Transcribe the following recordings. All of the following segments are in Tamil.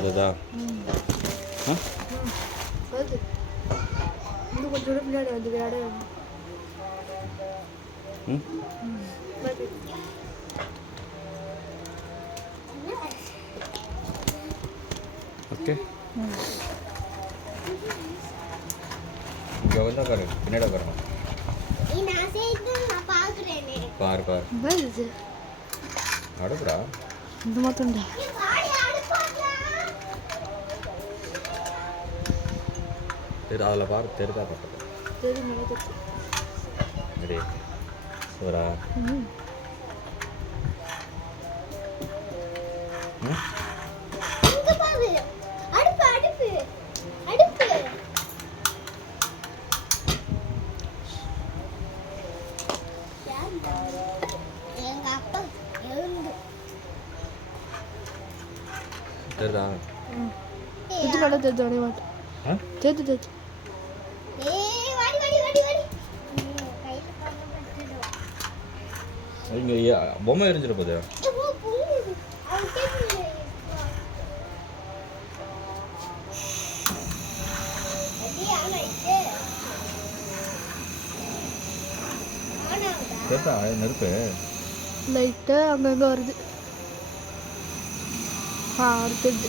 அதுதா வருது இன்னும் கொஞ்சம் பின்னாடி வந்து விளையாட ஓகே இங்கே வந்து உட்காரு பின்னாடி உட்காரணும் பாரு பாரு வருது அடுப்புடா இந்த மட்டும் தெரு அதில் பாரு தெருதா பக்கத்தில் சரி மழை ரெடி சூரா தெரியுதா இது நல்லா தெரிஞ்சு அடைய மாட்டேன் தெரிஞ்சு தெரிஞ்சு இங்கே பொம்மை எரிஞ்சிட போகுது தெரியுதா நெருப்பு லைட்டாக அங்கங்கே வருது அடுத்தது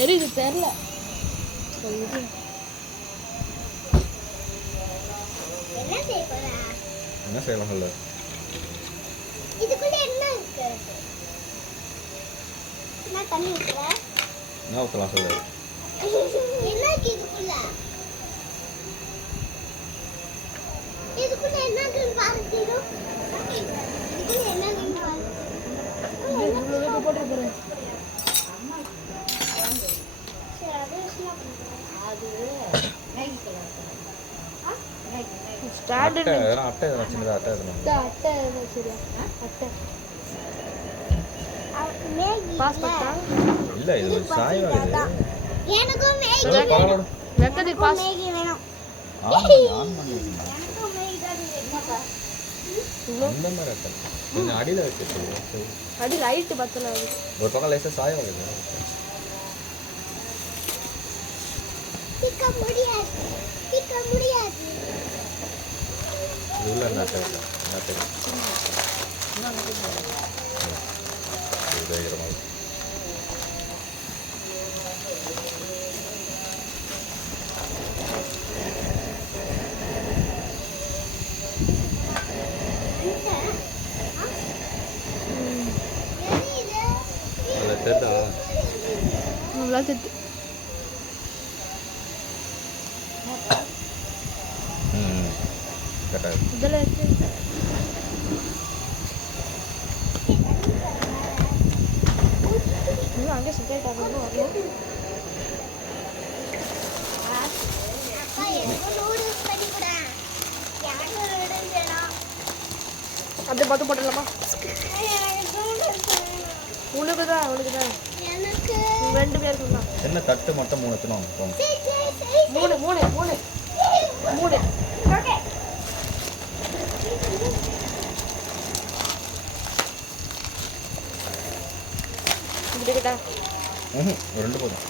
எரியுது தெரில என்ன செய்யலாம் சொல்ல இதுக்குள்ள என்ன இருக்கு நான் தண்ணி ஊத்துறேன் என்ன ஊற்றலாம் சொல்லு என்ன இருக்கு இதுக்குள்ள என்ன இருக்குன்னு பாருங்க இதுக்குள்ள என்ன இருக்குன்னு பாருங்க போட்டு போகிறேன் ஸ்டாண்டர்ட் அட்டை எதனா சின்னதாக அட்டை எதனா அட்டை சரியா அட்டை பாஸ் பண்ணா இல்லை இது ஒரு சாய்வாகுது எனக்கும் வெக்கதி பாஸ் மேகி வேணும் அந்த மாதிரி அட்டை கொஞ்சம் அடியில் வச்சு சொல்லுவோம் அடி லைட்டு பத்தல ஒரு பக்கம் லேசாக சாய்வாகுது பிக்க முடியாது இது உள்ள என்ன அட்டை அட்டை உதயகரமாக அதில் தெரிதா நல்லா தெரியுது கரெக்டாக இதில் இருக்கு அங்கே செப்பரேட் ஆகணும் வரணும் அப்படியே பார்த்து போட்டுடலாமா உனக்கு தான் ரெண்டு பேருக்கு தான் என்ன தட்டு மட்டும் 3 எத்தணும் மூணு மூணு மூணு மூணு ரெண்டு போதும்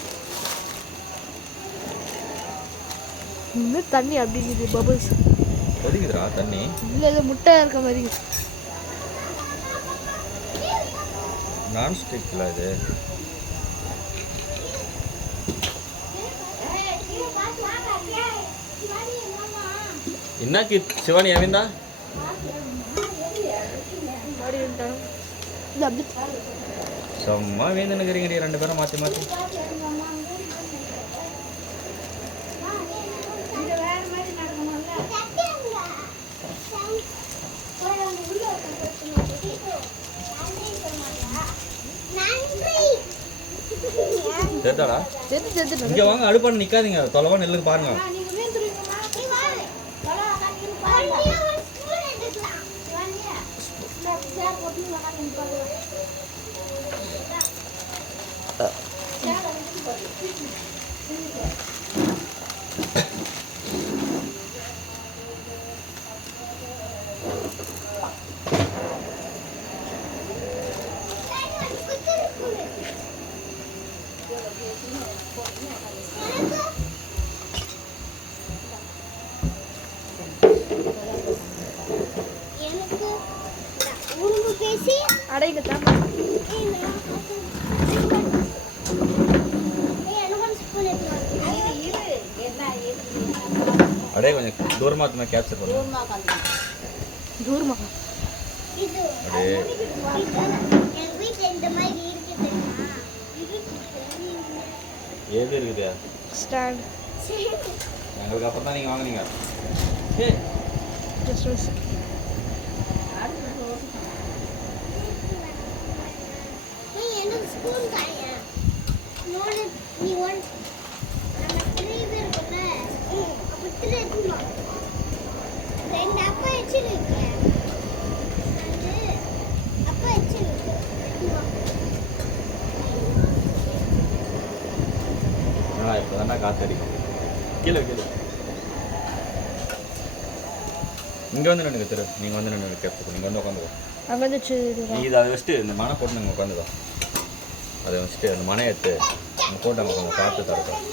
இன்னும் தண்ணி அப்படிங்குது பபிள்ஸ் கொதிக்குதுடா தண்ணி இல்லை இது முட்டை இருக்க மாதிரி நான்ஸ்டிக்ல இது இன்னைக்கு சிவானி எவிந்தா சும்மா வேந்து நிற்கிறீங்கடி ரெண்டு பேரும் மாற்றி மாற்றி தெரிதாடா இங்கே வாங்க அடுப்பான நிற்காதீங்க தொலைவா நெல்லுக்கு பாருங்க அடைங்க தான் அப்படியே கொஞ்சம் தூரமாக இருக்குமா கேப்சர் பண்ணுவோம். தூரமா அப்படியே எது இருக்குது ஸ்டாண்ட் எங்களுக்கு அப்புறம் தான் நீங்கள் வாங்குனீங்க. ஜஸ்ட் மிஸ் இப்போ தானே காத்தடிக்கும். கீழே கீழே இங்கே வந்து நின்றுங்க திரு. நீங்கள் வந்து நின்று கேப்சர் நீங்கள் வந்து உட்காந்துக்கோ. அங்கே வந்து நீங்கள் இதை அதை வச்சுட்டு இந்த மனை போட்டு நீங்கள் உட்காந்துக்கோ. அதை வச்சுட்டு அந்த மனை எடுத்து நம்ம போட்டு நம்ம கொஞ்சம் காற்று தரட்டும்.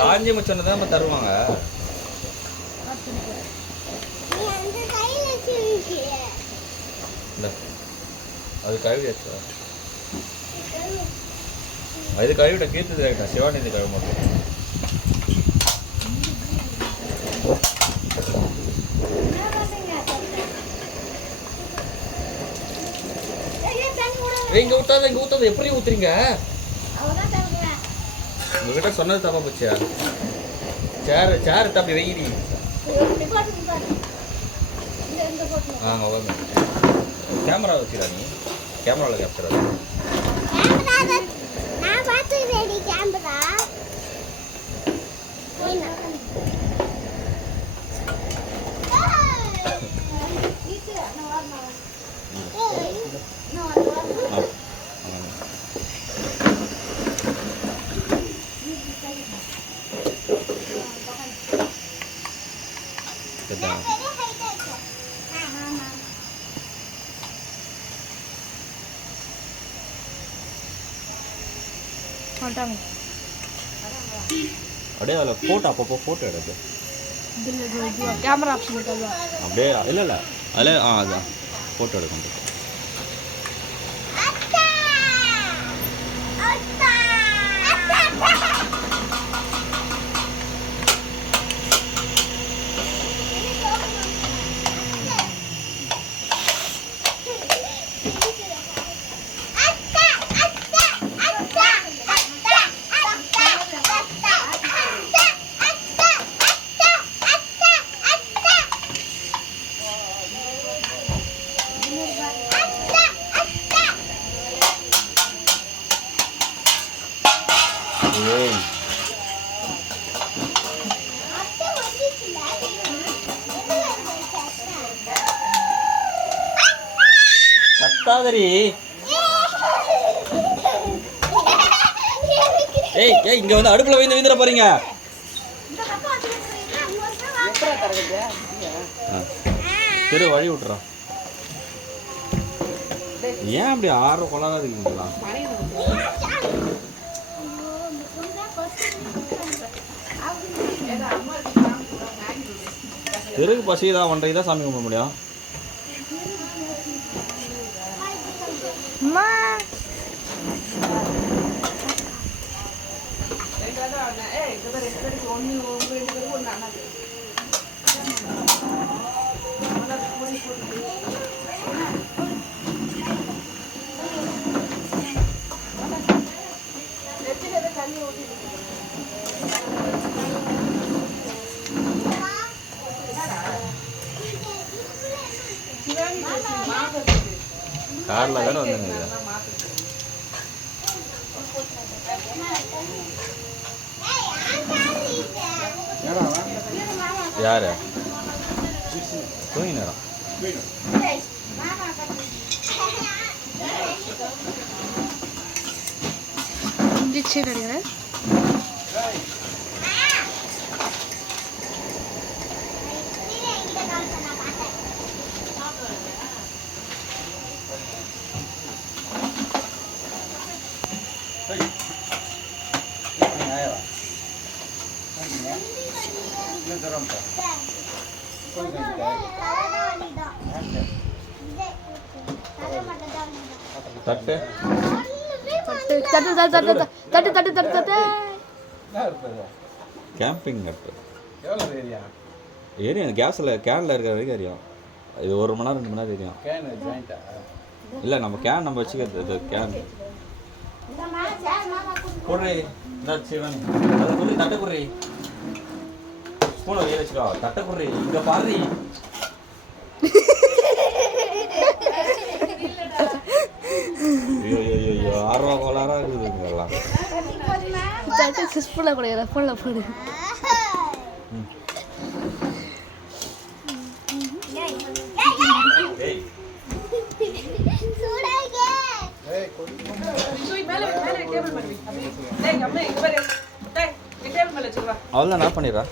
சாஞ்சி முச்சனை தான் நம்ம தருவாங்க. அது கழுவியாச்சா? இது கழுவிட்ட கீர்த்து ஆகிட்டா சிவானி கழுவ மாட்டோம். இங்கே ஊற்றாத இங்கே ஊற்றாத எப்படி ஊற்றுறீங்க? உங்ககிட்ட சொன்னது தப்பா போச்சியா? சேர் தப்பி வெயிடி. ஓகே. கேமரா வச்சுடா நீ. கேமராவில் கேப்சர் ஆகுது. அப்படியே அதில் ஃபோட்டோ அப்பப்போ ஃபோட்டோ எடுத்து கேமரா ஆப்ஷன் இருக்கா? அப்படியே இல்லை இல்லை அதில் அதுதான் ஃபோட்டோ எடுக்கணும். கத்தாதரி. ஏய் ஏய் இங்க வந்து அடுப்புல வைந்து வீந்துற போறீங்க. திரு வழி விட்டுறான். ஏன் அப்படி ஆறு கொள்ளாத இருக்கீங்களா? தெருக்கு பசிதான் ஒன்றை தான் சாமி கும்பிட முடியும். காரில் தானே வந்துங்க. யாரு தூங்கினா? சரி கிடையாது. தட்டு தட்டு தட்டு தட்டு தட்டு தட்டு தட்டு தட்டு கேம்பிங் தட்டு எரியும் கேஸில் கேனில் இருக்கிற வரைக்கும் எரியும். இது 1 மணி நேரம் 2 மணி நேரம் எரியும். இல்லை நம்ம கேன் நம்ம வச்சுக்கிறது இது கேன் குர்ரி சிவன் அது குர்ரி தட்டை குர்ரி ஸ்பூனை வெளியே வச்சுக்கோ. தட்டை குர்ரி இங்கே பாரு. ஐயோ ஐயோ ஐயோ ஆர்வம் கோளாராக இருக்குது இங்கெல்லாம். தட்டு ஸ்பூனில் போடுங்க ஃபோனில் போடு. ஏய் அவ்வளோ என்ன பண்ணிடுறா